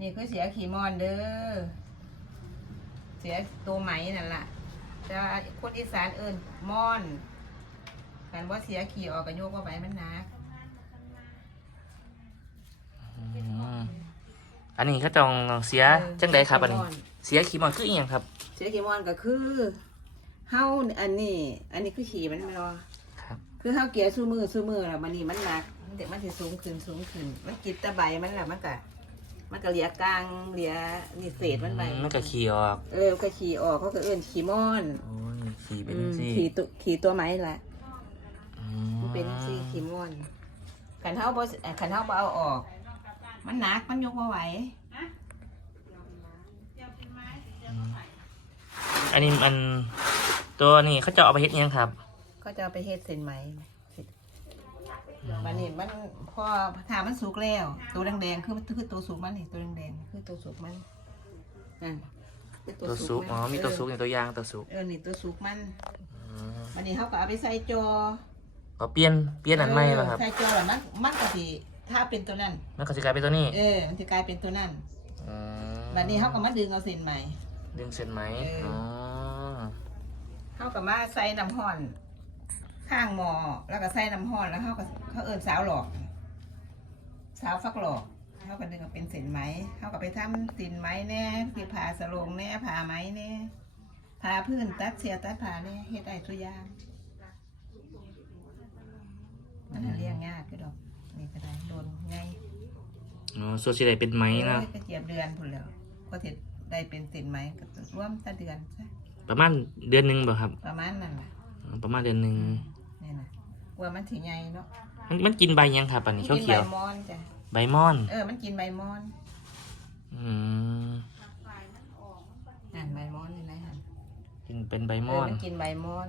นี่คือเสียขี่มอนเด้อ เสียตัวไหมนั่นล่ะจะคนอีสานเอิ้นมอนกันว่าเสียขี่ออกกับโยกว่าไปมันหนักอืมอันนี้เขาจองเสียจังใดครับอันนี้ เสียขี้มันคืออีหยังครับ เสียขี่มอนก็คือเฮาอันนี้ อันนี้คือขี่มันไม่รอครับคือเฮาเกียร์สู้มือสู้มือแล้วมันนี่มันหนักมันเด็กมันสิสูงขึ้นสูงขึ้น มันกินแตะใบมันแหละมันก็ มันก็เหลียกลางเหลียนี่เศษมันไปมันก็ขี้ออก เออก็ขี่ออกเขาก็เอิ้นขี่มอนโอ้ยขี้เป็นอืมสิขี่ตัวขี่ตัวไม้แหละอืมันเป็นสีขีมอนขันเท้าบ่เอ่อขันเท้าบ่เอาออก มันหนักมันยกบ่ไหวอันนี้มันตัวนี้เขาจะเอาไปเฮ็ดอิหยังครับ ก็จะเอาไปเฮ็ดเส้นไหม บันนี้มันพอถามมันสุกแล้ว ตัวแดงๆคือคือตัวสุกมันนี่ตัวแดงๆคือตัวสุกมันนั่นคือตัวซุกนอ๋อมีตัวซุกในตัวอยางตัวซุกเออนี่ตัวสุกมันอืมบันนี้เขาก็เอาไปใส่จอก็เปลี่ยนเปลี่ยนอันใหม่แล้วครับใส่จอแล้วมันมันก็สิถ้าเป็นตัวนั้นมันก็จะกลายเป็นตัวนี้ เออมันจะกลายเป็นตัวนั้นอืมบันนี้เขาก็มาดึงเอาเส้นใหม่ดึงเส้นไหมเอออ๋อ๋อเขากับมาใส่น้ำห้อน ข้างหมอแล้วก็ใส่น้ำห้อนแล้วเขาก็เขาเอินสาวหลอก สาวฟักหลอกเขาก็ดึงเอาเป็นเส้นไหมเขาก็ไปทำสินไหมแน่ที่ผ่าสลงแน่ผ่าไหมแน่ผ่าพื้นตัดเสียตัดผ่าแน่เฮ็ดได้ทุกอย่างมันหาเลี้ยงยากคือดอกนี่ก็ได้โดนไงอ๋อส่วนสิได้เป็นไหมนะโอ้ยก็เจียบเดือนพุ่นแล้วก็เห็ดได้เป็นเส้นไหมก็ร่วมตั้งเดือนซะประมาณเดือนหนึงบ่ครับ ประมาณนั้นแหละอ๋อประมาณเดือนหนึง นี่นะกลัวมันถึงไงเนาะมันมันกินใบหยังครับอันนี้มันเขียวกินเขียวใบมอนจ้ะใบม่อน เออมันกินใบมอนอืมนั่นใบมอนนี่นะฮะกินเป็นใบเอม่ออนมันกินใบมอน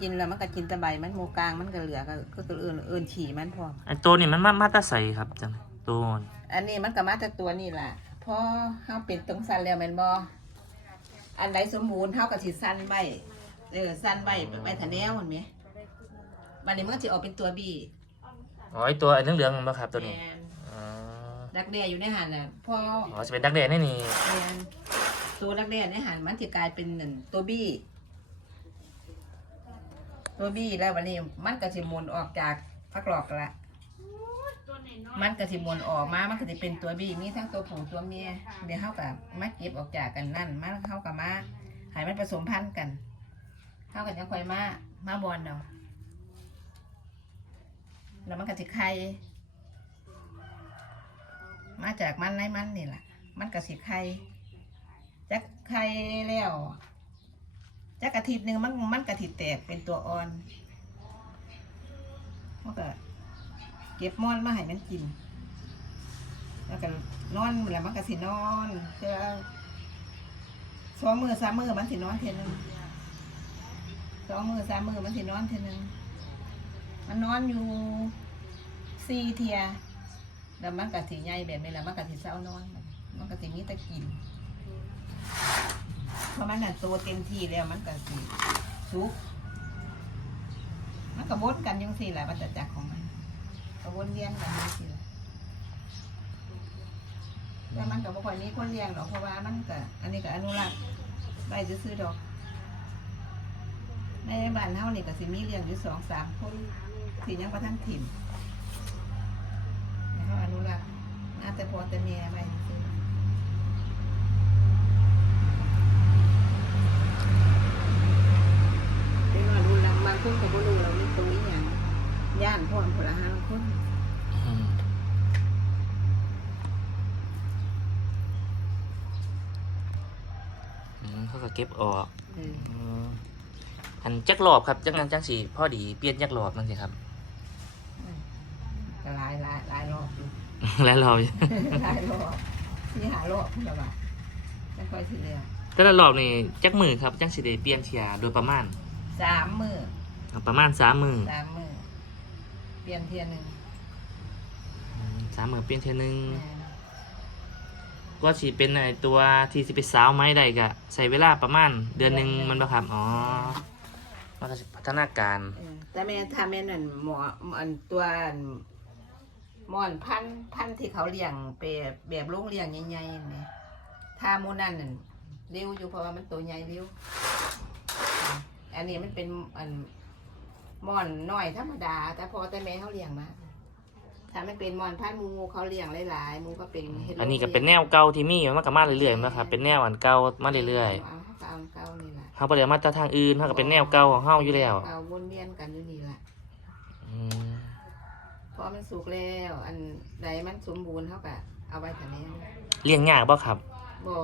กินแล้วมันก็กินแต่ใบมันโมกลางมันก็เหลือก็ก็คือเอื่นเอื่นฉี่มันพร้อม ไอตัวนี้มันมามาแตาใสครับจังตัวอันนี้มันก็มาจากตัวนี่แหละพอเฮาเป็นตรงสันแล้วแม่นบ่อันใดสมบูรณ์เฮาก็สิสั้นใบ เออสั้นใบใบทะแนวมันไหมบัดนี้มันก็สิออกเป็นตัวบีอ๋อไอตัวไอเหลืองๆมันบ่ครับตัวนี้แม่นอ๋อดักแด้อยู่ในหันน่ะพออ๋อจะเป็นดักแด้นี่นี่แม่นตัวดักแด้ในหันมันจะกลายเป็นหนึ่งตัวบี้ตัวบี้แล้ววันนี้มันก็สิหมุนออกจากฟักหลอกละมันก็สิหมุนออกมา มันก็สิเป็นตัวบี้มีทั้งตัวผู้ตัวเมีย เดี๋ยวเขากับมาเก็บออกจากกันนั่นมาเขากับมาให้มันผสมพันธุ์กัน เขากันยังค่อยมามาบอลเนาะแล้วมันก็สิไข่มาจากมันไรมันนี่แหละมันก็สิไข่จักไข่แล้วจักอาทิตย์หนึ่งมันมันกระถิแตกเป็นตัวอ่อนมันก็เก็บมอนมาให้มันกิน แล้วก็นอนแล้วมันก็สินอนเพื่อสองมือสามมือมันสินอนเทยหนึง องมือสามมือมันสินอนเทยหนึงมันนอนอยู่สี่เทียแล้วมันก็สิใหญ่แบบนี้แล้วมันก็สิเศร้านอน มันก็สิมีแตะกินเพราะมันน่ะโตเต็มที่แล้วมันก็สิสุกมันก็วนกันยังสี่แหละวัฏจักของมันก็วนเวียนกันยังสี่แหละแต่มันก็บ่ค่อยมีคนเลี้ยงดอกเพราะว่ามันก็อันนี้ก็อนุรักษ์ไว้ซื้อดอก ในบ้านเฮานี่ก็สิมีเลี้ยงอยู่สองสามคนที่ยังบ่ทันถิ่มแล้วก็อนุรักษ์น่าแต่พอแต่เมียไปซื้อเป็นว่ารู้ลังบางคนก็บ่รู้เราเป็นตัวอหย่างย่านพ่อนพละห้าคนอืมอืมเขาก็เก็บออกเอออืมอันจักรอบครับจักงานจังสีพ่อดีเปลี่ยนจักรอบนั่นสิครับก็หลายหลายหลายรอบอยู่ แล้วเราหลายรอบที่หารอบพุ่นละบาทไม่ค่อยสิเรียกแต่ละรอบนี่จักมือครับจังสิได้เปลี่ยนเทียโดยประมาณสามมืออ่าประมาณสามมือสามมือเปลี่ยนเทียหนึ่งอืมสามมือเปลี่ยนเทียหนึงแม่นก็สิเป็นไอตัวที่สิไปสาวไม้ได้ก็ใช้เวลาประมาณเดือนหนึ่งมันบ่ครับอ๋อ มันก็สิพัฒนาการ เออแต่แม่ถ้าแม่นั่นหมออันตัวอันม่อนพันธุ์พันธุ์ที่เขาเลี้ยงแบบแบบโรงเลี้ยงใหญ่ๆนี่ถ้าหมูนั่นน่ะเร็วอยู่เพราะว่ามันตัวใหญ่เร็วอันนี้มันเป็นอันม่อนน้อยธรรมดา แต่พอแต่แม่เขาเลี้ยงมาถ้ามันเป็นม่อนพันธุ์หมูเขาเลี้ยงหลายๆหมูก็เป็นฮ็ดโรงอันนี้ก็เป็นแนวเก่าที่มีมันก็มาเรื่อยๆนะครับ เป็นแนวอันเก่ามาเรื่อยเอาเขาก็เอาเก่านี่แหละๆเฮาบ่ได้มาจากทางอื่นเฮาก็เป็นแนวเก่าของเฮาอยู่แล้วเอาวนเวียนกันอยู่นี่แหละอืมพอมันสุกแล้ว อันใดมันสมบูรณ์เขาก็เอาไว้แต่แนวเลี้ยงยากบ่ครับบ่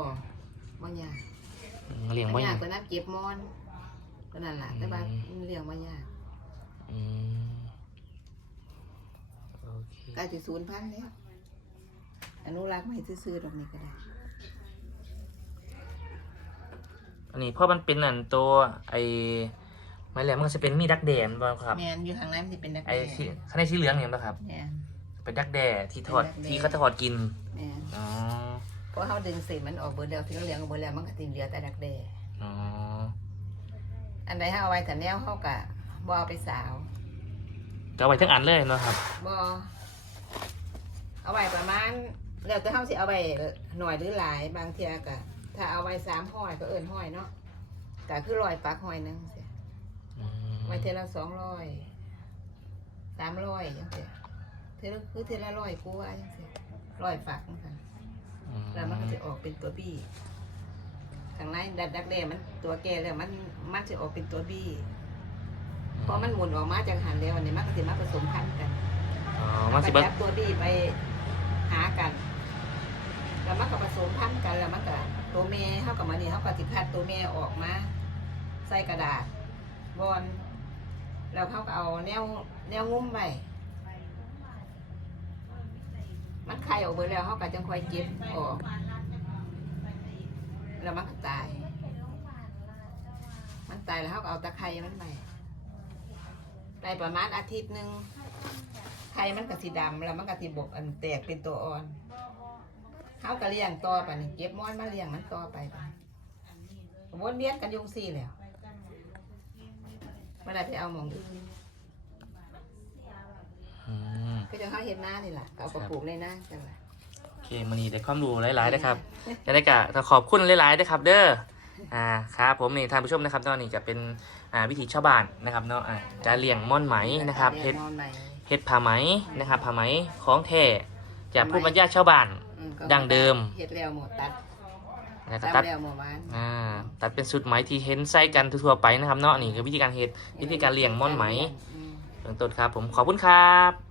บ่ยากอืมเลี้ยงบ่บ่ยายากกก็นับเก็บมอนก็นั่นล่ะแต่ว่าอืมมันเลี้ยงบ่ยากอืมโอเค ใกล้สิศูนย์พันธุ์แล้วอนุรักษ์ไว้ซื่อๆดอกนี้ก็ได้ อันนี้เพราะมันเป็นอันตัวไอ้ไม้แหลมมันก็จะเป็นมีดดักแดมบ่ครับแม่นอยู่ทางนั้นสิเป็นนักไอ้เรียนที่ข้างในสีเหลืองเนี่ยบ่ครับ แม่นเป็นดักแด้ที่ทอดเป็นดักแด้ ที่เขาทอดกินแม่นอ๋อเพราะเฮาดึงเศษมันออกเบิดแล้วที่เราเลี้ยงออกเบิดแล้วมันก็สิเหลือแต่ดักแด้อ๋ออันใดเฮาเอาไว้แต่แนวเฮาก็บ่เอาไปสาวก็เอาไว้ทั้งอันเลยเนาะครับบ่เอาไว้ประมาณแล้วแต่เฮาสิเอาไว้หน่อยหรือหลายบางเที่ยก็ ถ้าเอาไว้สามห้อยก็เอิ้นห้อยเนาะก็คือร้อยปักห้อยหนึงเสียอืมไว้เทอละสองร้อยสามร้อยจังเสียเทอละคือเทอละร้อยกูว่าจังเสียร้อยฝักมันค่ะอืมแล้วมันก็จะออกเป็นตัวบี้ข้างในดัดดักแด้มันตัวแก่แล้วมันมันจะออกเป็นตัวบี้พอมันหมุนออกมาจากหันแล้วอันนี้มันก็จะมาผสมพันธุ์กันอ๋อมันสิก็บ่จับตัวบี้ไปหากัน แล้วมันก็ผสมพันธุ์กันแล้วมันก็ ตัวเมย์เขากับมันนี่เขาก็ติคัดตัวเมย์ออกมาใส่กระดาษบอลแล้วเขาก็เอาแนวแนวงุ้มไปมันไข่ออกไปแล้วเขาก็จังคอยเก็บออกแล้วมันก็ตาย มันตายแล้วเขาก็เอาตะไคร้มันไปได้ประมาณอาทิตย์หนึ่งไข่มันก็สีดำแล้วมันก็สีบกอันแตกเป็นตัวอ่อน เขาก็เลี้ยงต่อไปนี่เก็บม้อนมาเลี้ยงมันต่อไปไปวนเวียนกันอยุงซี่แหล้วไม่ได้ไปเอาหมองอื่นอืมก็จะเขาเห็นหน้านี่แหละเอาไปปลูกในหน้าจังเลยโอเคมันนี่ได้ความรู้หลายๆนะครับจะได้กะขอบคุณหลายๆนะครับ เด้ออ่าครับผมนี่ท่านผู้ชมนะครับตอนนี้ก็เป็นอ่าวิถีชาวบ้านนะครับเนาะอ่าการเลี้ยงม่อนไหมนะครับเฮ็ดนอนใหม่เฮ็ดผ้าไหมนะครับผ้าไหมของแท้จากผู้บรรยายชาวบ้านอื ก็ดั้งเดิมเฮ็ดแล้วหมดตัดแล้วก็ตัตัดดแล้วหมดวานอ่า ตัดเป็นสุดไหมที่เห็นใส่กันทั่วๆไปนะครับเนาะนี่คือวิธีการเฮ็ดวิธีการเลี้ยงม่อนไหมอืม เบื้องต้นครับผมขอบคุณครับ